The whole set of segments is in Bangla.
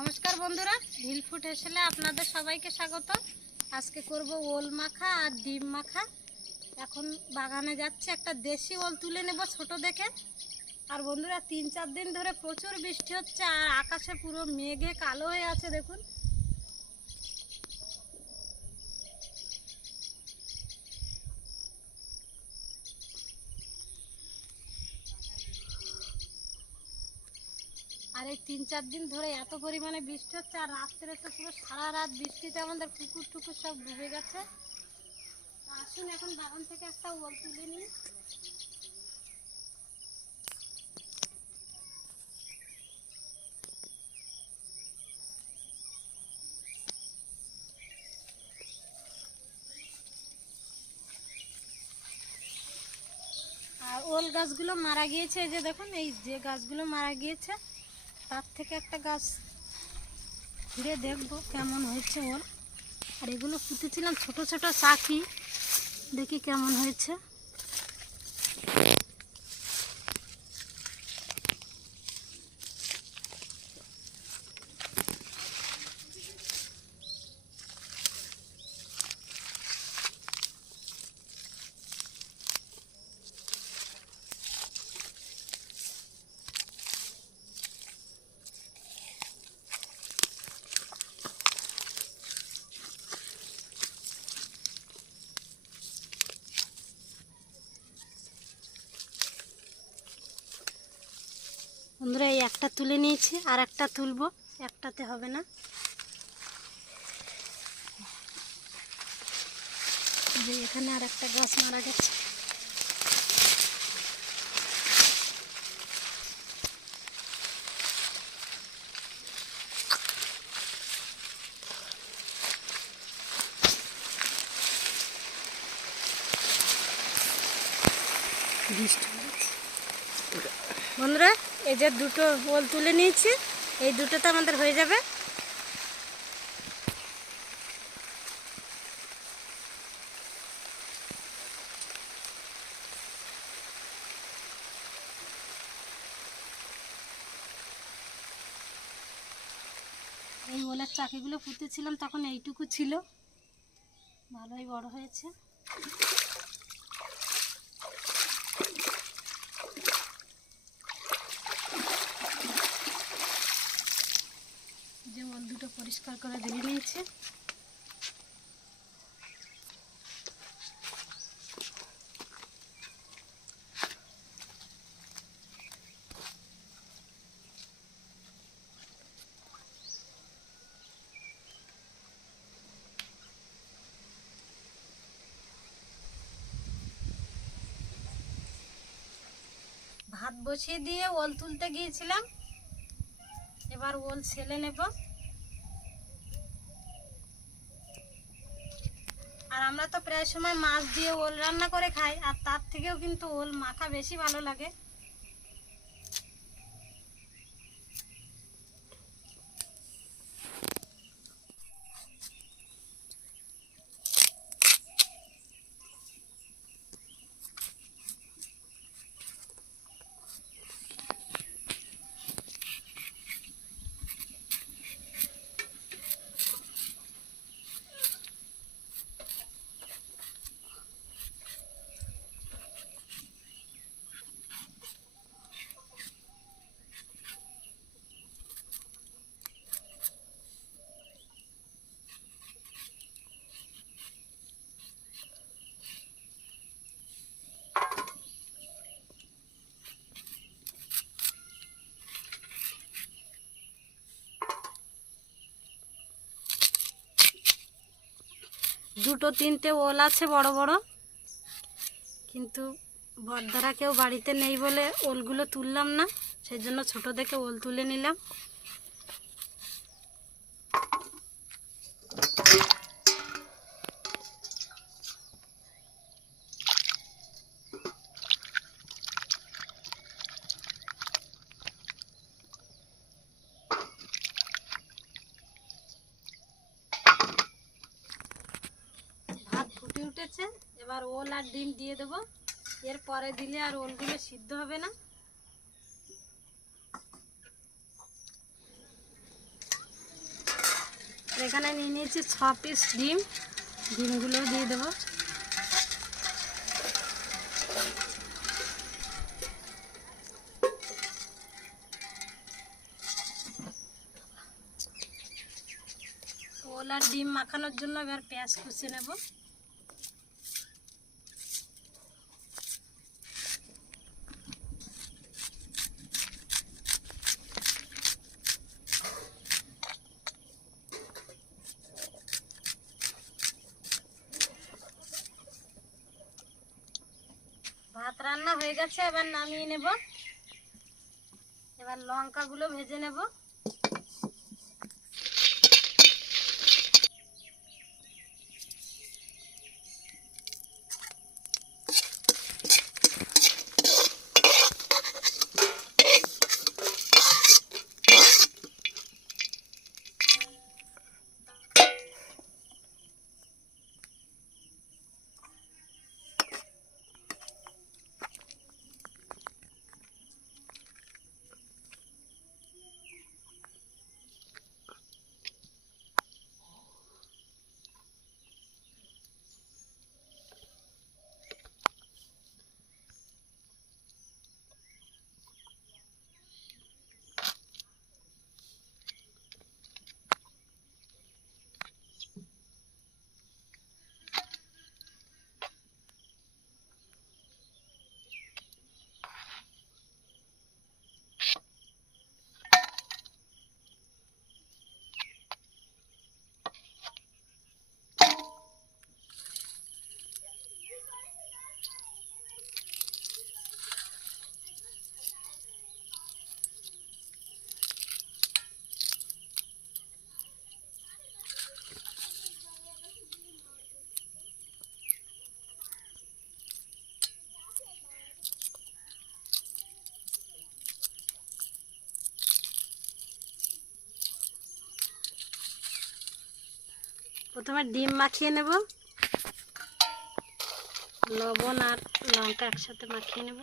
নমস্কার বন্ধুরা ভিলফুট হেসেলে আপনাদের সবাইকে স্বাগত। আজকে করব ওল মাখা আর ডিম মাখা। এখন বাগানে যাচ্ছে, একটা দেশি ওল তুলে নেব ছোট দেখে। আর বন্ধুরা, তিন চার দিন ধরে প্রচুর বৃষ্টি হচ্ছে আর আকাশে পুরো মেঘে কালো হয়ে আছে, দেখুন। আর এই তিন চার দিন ধরে এত পরিমাণে বৃষ্টি হচ্ছে, আর রাত্রে তো পুরো সারা রাত বৃষ্টিতে আমাদের পুকুর টুকুর সব ডুবে গেছে। আসুন, এখন বাগান থেকে একটা ওল তুলে নিই। আর ওল গাছগুলো মারা গিয়েছে যে দেখুন, এই যে গাছগুলো মারা গিয়েছে। তার থেকে একটা গাছ ঘুরে দেখব কেমন হয়েছে ওর। আর এগুলো পুঁতেছিলাম ছোট ছোট চাকি, দেখি কেমন হয়েছে। বন্ধুরা, এই একটা তুলে নিয়েছি, আর একটা তুলবো। একটাতে হবে না। যে এখানে আর একটা গাছ মারা গেছে। বন্ধুরা এই যে দুটো ওল তুলে নিয়েছি, এই দুটোতে আমাদের হয়ে যাবে। এই ওলের চাকিগুলো পুঁতেছিলাম, তখন এইটুকু ছিল। ভালোই বড় হয়েছে যে ওল দুটো পরিষ্কার করে ধুয়ে নিয়েছি। ভাত বসিয়ে দিয়ে ওল তুলতে গিয়েছিলাম। এবার ওল ছেলে নেব। আর আমরা তো প্রায় সময় মাছ দিয়ে ওল রান্না করে খাই, আর তার থেকেও কিন্তু ওল মাখা বেশি ভালো লাগে। দুটো তিনটে ওল আছে বড় বড়। কিন্তু বর্দারা কেউ বাড়িতে নেই বলে ওলগুলো তুললাম না, সেই জন্য ছোটো দেখে ওল তুলে নিলাম ভাত ফুটে উঠেছে এবার ওল আর ডিম দিয়ে দেবো। এর পরে দিলে আর ওলগুলো সিদ্ধ হবে না। এখানে নিয়ে নিয়েছি ছ পিস ডিম। ডিমগুলোও দিয়ে দেবো। ওল আর ডিম মাখানোর জন্য এবার পেঁয়াজ কুচে নেব ভাত রান্না হয়ে গেছে এবার নামিয়ে নেব। এবার লঙ্কাগুলো ভেজে নেব। প্রথমে ডিম মাখিয়ে নেব। লবণ আর লঙ্কা একসাথে মাখিয়ে নেব।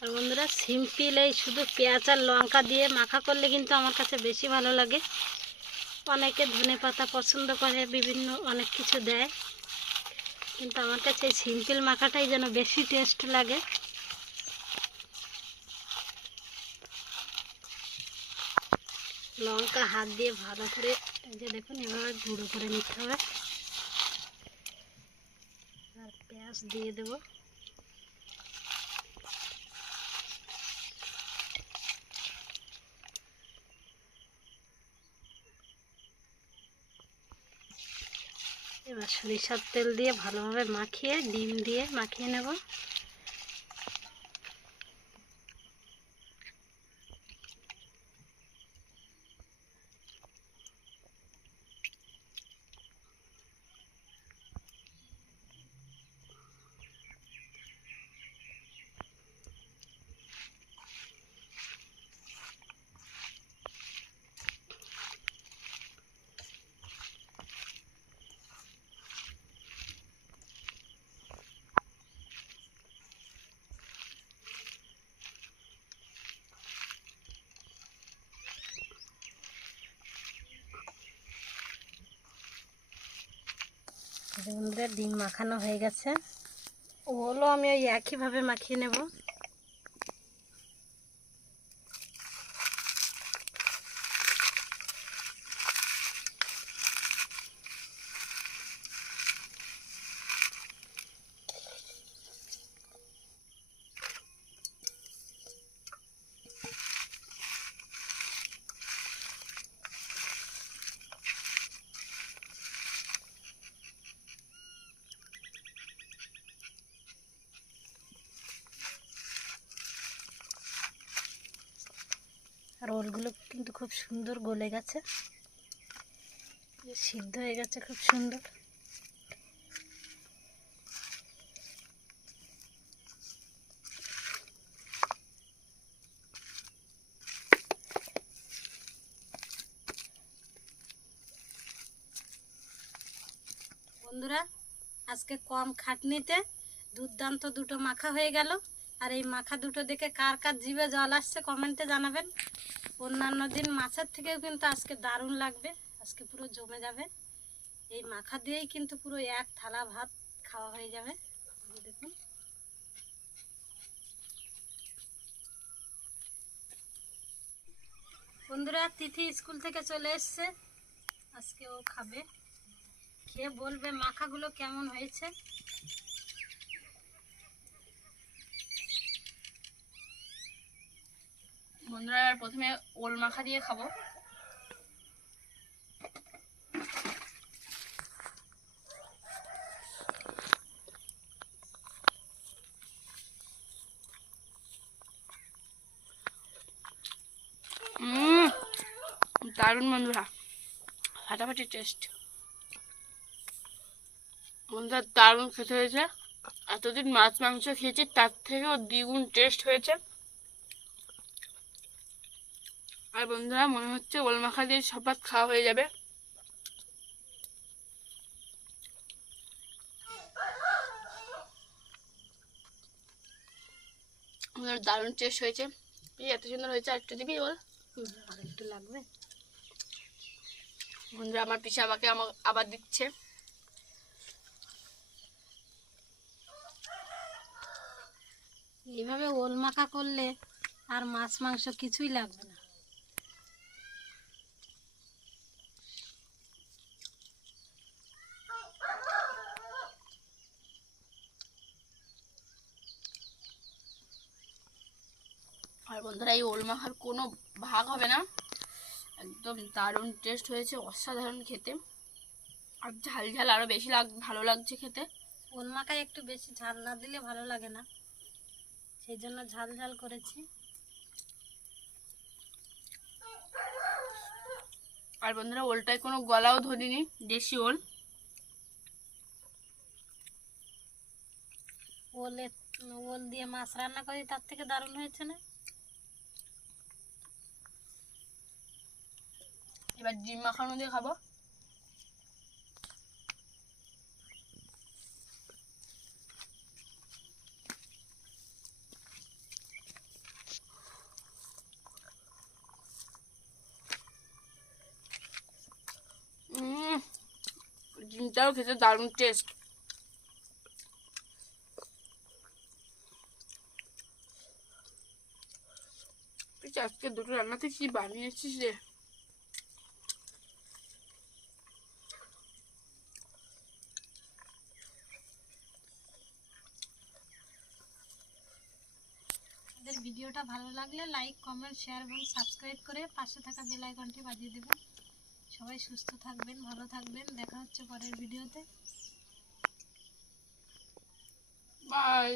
আর বন্ধুরা, সিম্পল এই শুধু পেঁয়াজ আর লঙ্কা দিয়ে মাখা করলে কিন্তু আমার কাছে বেশি ভালো লাগে। অনেকে ধনে পাতা পছন্দ করে, বিভিন্ন অনেক কিছু দেয়। কিন্তু আমার কাছে এই সিম্পল মাখাটাই যেন বেশি টেস্ট লাগে। লঙ্কা হাত দিয়ে ভালো করে যে দেখুন, এভাবে গুঁড়ো করে নিতে হবে। আর পেঁয়াজ দিয়ে দেব। এবার সরিষার তেল দিয়ে ভালোভাবে মাখিয়ে, ডিম দিয়ে মাখিয়ে নেব। বন্ধুরা ডিম মাখানো হয়ে গেছে। ওগুলো আমি ওই একইভাবে মাখিয়ে নেব। আর ওলগুলো কিন্তু খুব সুন্দর গলে গেছে। সিদ্ধ হয়ে গেছে খুব সুন্দর। বন্ধুরা, আজকে কম খাটনিতে দুর্দান্ত দুটো মাখা হয়ে গেল। আর এই মাখা দুটো দেখে কার কার জিভে জল আসছে কমেন্টে জানাবেন। অন্যান্য দিন মাছের থেকেও কিন্তু আজকে দারুণ লাগবে, আজকে পুরো জমে যাবে। এই মাখা দিয়েই কিন্তু পুরো এক থালা ভাত খাওয়া হয়ে যাবে। দেখুন। বন্ধুরা, তিথি স্কুল থেকে চলে এসছে। আজকে ও খাবে। খেয়ে বলবে মাখাগুলো কেমন হয়েছে। বন্ধুরা, প্রথমে ওল মাখা দিয়ে খাব। দারুণ বন্ধুরা, ফাটাফাটি টেস্ট বন্ধুরা, দারুণ খেতে হয়েছে। এতদিন মাছ মাংস খেয়েছি, তার থেকেও দ্বিগুণ টেস্ট হয়েছে। আর বন্ধুরা মনে হচ্ছে ওল মাখা দিয়ে সব ভাত খাওয়া হয়ে যাবে। দারুণ টেস্ট হয়েছে। এই এত সুন্দর হয়েছে আর একটু দিবি বল হুম, একটু লাগবে? বন্ধুরা আমার পিছে আমাকে আমার আবার দিচ্ছে। এইভাবে ওল মাখা করলে আর মাছ মাংস কিছুই লাগবে না। আর বন্ধুরা এই ওল মাখার কোনো ভাগ হবে না। একদম দারুণ টেস্ট হয়েছে অসাধারণ খেতে। আর ঝাল ঝাল আরও বেশি লাগ ভালো লাগছে খেতে। ওল মাখায় একটু বেশি ঝাল না দিলে ভালো লাগে না। সেই জন্য ঝাল ঝাল করেছি। আর বন্ধুরা ওলটায় কোনো গলাও ধরিনি দেশি ওল। ওলে ওল দিয়ে মাছ রান্না করি তার থেকে দারুণ হয়েছে না? এবার ডিম মাখানো দিয়ে খাব উম, ডিমটাও খেতে দারুণ টেস্ট আজকে দুটো রান্নাতে কি বানিয়েছিস রে ভিডিওটা ভালো লাগলে লাইক কমেন্ট শেয়ার এবং সাবস্ক্রাইব করে পাশে থাকা বেল আইকনটি বাজিয়ে দেবেন। সবাই সুস্থ থাকবেন, ভালো থাকবেন। দেখা হচ্ছে পরের ভিডিওতে। বাই